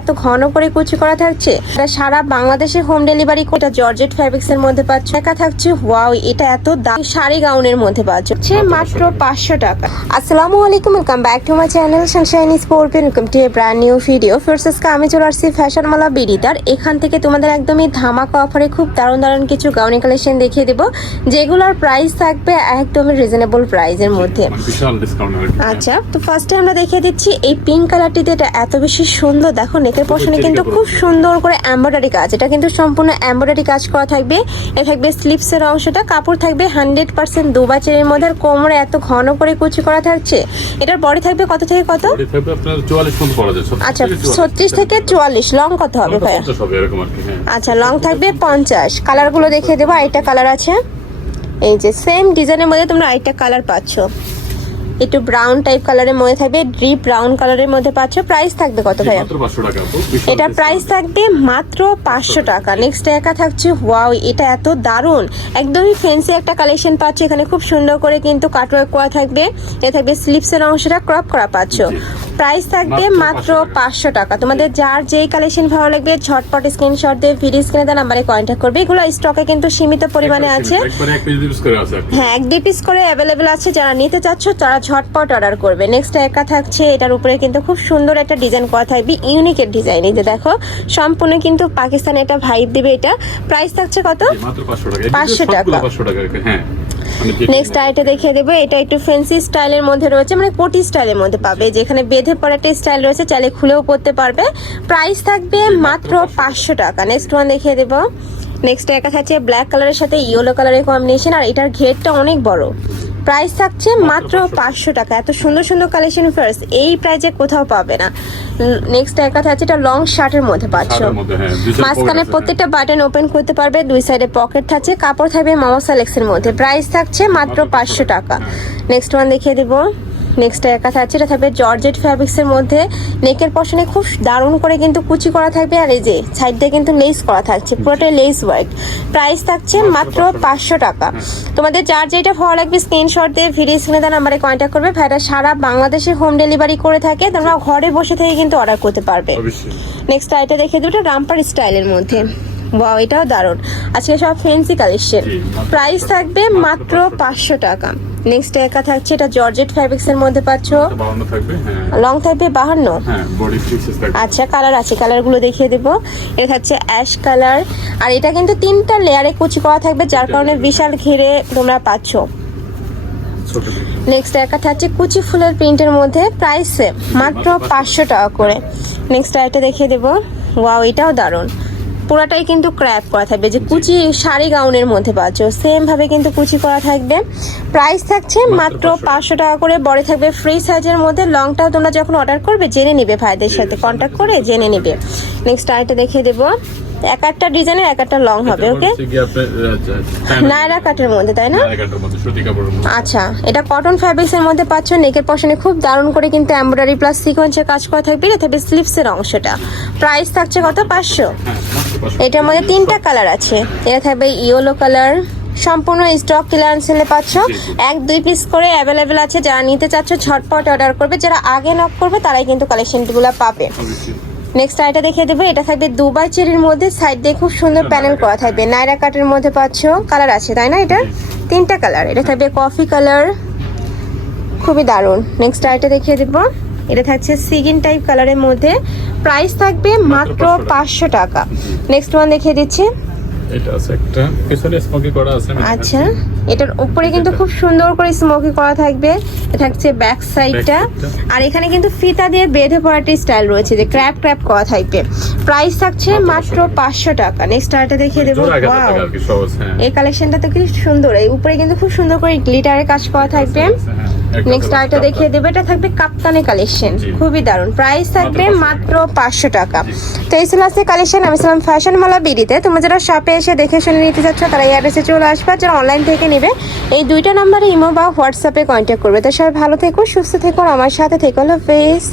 এত ঘন করে কুচি করা থাকছে? এটা সারা বাংলাদেশে হোম ডেলিভারি এটা জর্জেট ফ্যাব্রিক্স এর মধ্যে পাচ্ছ। একা থাকছে ওয়াও এটা এত দাম। শাড়ি গাউনের মধ্যে পাচ্ছ। হচ্ছে মাত্র পাঁচশো টাকা। আসসালামু আলাইকুম welcome back to my channel sunshine sport welcome to a brand new video first আমি চলে আসছি ফ্যাশন মালা বিডিতার এখান থেকে তোমাদের একদমই ধামাকা অফারে খুব দারুণ দারুণ কিছু গাউনি কালেকশন দেখিয়ে দেবো। যেগুলোর প্রাইস থাকবে একদমই রিজনেবল প্রাইসের মধ্যে। আচ্ছা তো ফার্স্টে আমরা দেখিয়ে দিচ্ছি এই পিঙ্ক কালারটিতে এটা এত বেশি সুন্দর। দেখো নেকের পশনে কিন্তু খুব সুন্দর করে এমব্রয়ডারি কাজ। এটা কিন্তু সম্পূর্ণ এমব্রয়ডারি কাজ করা থাকবে। এটা থাকবে স্লিপসের অংশটা। কাপড় থাকবে হান্ড্রেড পার্সেন্ট দুবা চেরের মধ্যে। আর কোমরে এত ঘন করে কুচি করা থাকছে। এটার বডি থাকবে কত থেকে কত? বডি থাকবে আপনার 44 পর্যন্ত পড়া যায়। আচ্ছা ছত্রিশ থেকে চুয়াল্লিশ। লং কত হবে ভাইয়া? কি হ্যাঁ। আচ্ছা লং থাকবে পঞ্চাশ। কালারগুলো দেখিয়ে দেবো। আরেকটা কালার আছে। এই যে সেম ডিজাইনের মধ্যে তোমরা আরেকটা কালার পাচ্ছ। একটু ব্রাউন টাইপ কালারের মধ্যে থাকবে ডিপ ব্রাউন কালারের মধ্যে পাচ্ছ। প্রাইস থাকবে কত ভাইয়া? মাত্র 500 টাকা আপু বিশাল এটা প্রাইস থাকবে মাত্র পাঁচশো টাকা। নেক্সট একা থাকছে ওয়াও এটা এত দারুণ। একদমই ফেন্সি একটা কালেকশন পাচ্ছ এখানে খুব সুন্দর করে কিন্তু কাটওয়ার্ক করা থাকবে। এ থাকবে স্লিপসের অংশটা ক্রপ করা পাচ্ছ। প্রাইস থাকবে মাত্র মাত্র 500 টাকা। পাঁচশো টাকা। তোমাদের যার যেই কালেকশন ভালো লাগবে ঝটপট স্ক্রিনশট দিয়ে ভিডিও স্ক্রিনে দেওয়া নাম্বারে কন্ট্যাক্ট করবে। এগুলো স্টকে কিন্তু সীমিত পরিমাণে আছে। হ্যাঁ এক দুই পিস করে অ্যাভেলেবেল আছে। যারা নিতে চাচ্ছ তারা ঝটপট অর্ডার করবে। নেক্সট একা থাকছে এটার উপরে কিন্তু খুব সুন্দর একটা ডিজাইন করা থাকবে ইউনিকের ডিজাইন এই যে দেখো সম্পূর্ণ কিন্তু পাকিস্তানে এটা ভাইব দিবে এটা। প্রাইস থাকছে কত? পাঁচশো টাকা। 500 সবগুলো টাকা। 500 টাকা। আর কি, হ্যাঁ। নেক্সট আইটা দেখিয়ে দেবো, এটা একটু ফ্যান্সি স্টাইলের মধ্যে রয়েছে মানে কোটি স্টাইলের মধ্যে পাবে। যেখানে বেঁধে পড়া স্টাইল রয়েছে, চাইলে খুলেও পড়তে পারবে। প্রাইস থাকবে মাত্র পাঁচশো টাকা। নেক্সট ওয়ান দেখিয়ে দেবো। নেক্সট একা থাকছে ব্ল্যাক কালারের সাথে ইয়েলো কালারের কম্বিনেশন আর এটার ঘেরটা অনেক বড়। প্রাইস থাকছে মাত্র পাঁচশো। টাকা। এত সুন্দর সুন্দর কালেকশন ফার্স্ট এই প্রাইজে কোথাও পাবে না। নেক্সট একা থাকছে এটা লং শার্টের মধ্যে পাচ্ছ। হ্যাঁ, মাঝখানে প্রত্যেকটা বাটন ওপেন করতে পারবে দুই সাইডে পকেট থাকছে কাপড় থাকবে মামা সালেক্সের মধ্যে। প্রাইস থাকছে মাত্র পাঁচশো টাকা হ্যাঁ। নেক্সট ওয়ান দেখিয়ে দিব। নেক্সট একা থাকছে এটা থাকবে জর্জেট ফ্যাব্রিক্সের মধ্যে। নেকের পশনে খুব দারুণ করে কিন্তু কুচি করা থাকবে আর এই যে সাইড দিয়ে কিন্তু লেস করা থাকছে পুরোটাই লেস ওয়ার্ক প্রাইস থাকছে মাত্র পাঁচশো টাকা। তোমাদের যার যেটা ভালো লাগবে স্ক্রিনশট দিয়ে ভিডিও স্ক্রিনে দেওয়া নাম্বারে কন্ট্যাক্ট করবে। ভাইরা সারা বাংলাদেশে হোম ডেলিভারি করে থাকে তোমরা ঘরে বসে থেকে কিন্তু অর্ডার করতে পারবে। নেক্সট আইটা দেখে দুটো রামপার স্টাইলের মধ্যে। ওয়াও এটাও দারুণ। আজকে সব ফেন্সি কালেকশন প্রাইস থাকবে মাত্র পাঁচশো টাকা। নেক্সট একা থাকছে এটা জর্জেট ফ্যাব্রিক্স এর মধ্যে পাচ্ছ। এটা 52 থাকবে হ্যাঁ। লং থাকবে বাহান্ন? হ্যাঁ আচ্ছা কালার আছে কালারগুলো দেখিয়ে দেবো। এটা থাকছে অ্যাশ কালার আর এটা কিন্তু তিনটা লেয়ারে কুচি করা থাকবে যার কারণে বিশাল ঘিরে তোমরা পাচ্ছ। নেক্সট একটা থাকছে কুচি ফুলের প্রিন্টের মধ্যে প্রাইস সেম মাত্র পাঁচশো। টাকা করে। নেক্সট একটা দেখিয়ে দেবো। ওয়াও এটাও দারুণ। পুরাটাই কিন্তু ক্র্যাপ করা থাকবে। যে কুচি শাড়ি গাউনের মধ্যে পাচ্ছ সেম ভাবে কিন্তু কুচি করা থাকবে। প্রাইস থাকছে মাত্র পাঁচশো টাকা। করে বড় থাকবে ফ্রি সাইজের মধ্যে। লংটাও তোমরা যখন অর্ডার করবে জেনে নিবে ভাইদের সাথে। কন্ট্যাক্ট করে জেনে নিবে। নেক্সট আরেকটা দেখিয়ে দেবো। এক একটা ডিজাইনের এক একটা লং হবে ওকে গিয়ে আপনার, আহ, আহ, নায়রা কাটের মধ্যে তাই না। আচ্ছা এটা কটন ফ্যাব্রিক্স এর মধ্যে পাচ্ছ নেকের পশনে খুব দারুণ করে কিন্তু এমব্রয়ডারি প্লাস সিকোয়েন্সের কাজ করা থাকবে এটা থাকবে স্লিপসের অংশটা। প্রাইস থাকছে কত? পাঁচশো। হ্যাঁ, 500 এটার মধ্যে তিনটা কালার আছে। এটা থাকবে ইয়েলো কালার সম্পূর্ণ স্টক ক্লিয়ারেন্স সেলে পাচ্ছ। এক দুই পিস করে অ্যাভেলেবেল আছে যারা নিতে চাচ্ছ ঝটপট অর্ডার করবে। যারা আগে নক করবে তারাই কিন্তু কালেকশনগুলো পাবে। নেক্সট আইটা দেখিয়ে দেবো এটা থাকবে দুবাই চেরির মধ্যে সাইড দিয়ে খুব সুন্দর প্যানেল করা থাকবে। নাইরা কাটের মধ্যে পাচ্ছ কালার আছে তাই না এটা? তিনটা কালার এটা থাকবে কফি কালার খুবই দারুণ। নেক্সট আইটা দেখিয়ে দেবো এটা থাকছে সিগিন টাইপ কালারের মধ্যে। প্রাইস থাকবে মাত্র পাঁচশো টাকা। নেক্সট ওয়ান দেখিয়ে দিচ্ছি। এটা আছে একটা। পিছনে স্মোকি করা আছে আচ্ছা এটার উপরে কিন্তু খুব সুন্দর করে স্মোকি করা থাকবে। থাকছে ব্যাক সাইডটা। আর এখানে কিন্তু ফিতা দিয়ে বেঁধে পড়াটি স্টাইল রয়েছে যে ক্র্যাপ ক্র্যাপ করা থাকবে। প্রাইস থাকছে মাত্র মাত্র 500 পাঁচশো টাকা। নেক্সট আরেকটা দেখিয়ে দেবো। হ্যাঁ। এই কালেকশনটা তো কি সুন্দর। এই উপরে কিন্তু খুব সুন্দর করে গ্লিটারের কাজ করা থাকবে। নেক্সট আরেকটা দেখিয়ে দেবে এটা থাকবে কাপ্তানে কালেকশন খুবই দারুণ। প্রাইস থাকবে মাত্র পাঁচশো টাকা। তো এই ছিল আজকে কালেকশন আমি ছিলাম ফ্যাশন মালা বিডিতে তুমি যারা শপে এসে দেখে শুনে নিতে চাচ্ছ তারা এই অ্যাড্রেসে চলে আসবে। যারা অনলাইন থেকে নেবে এই দুইটা নাম্বারে ইমো বা হোয়াটসঅ্যাপে কন্ট্যাক্ট করবে। তো সবাই ভালো থেকো সুস্থ থেকো আমার সাথে থেকো। হলো ফেস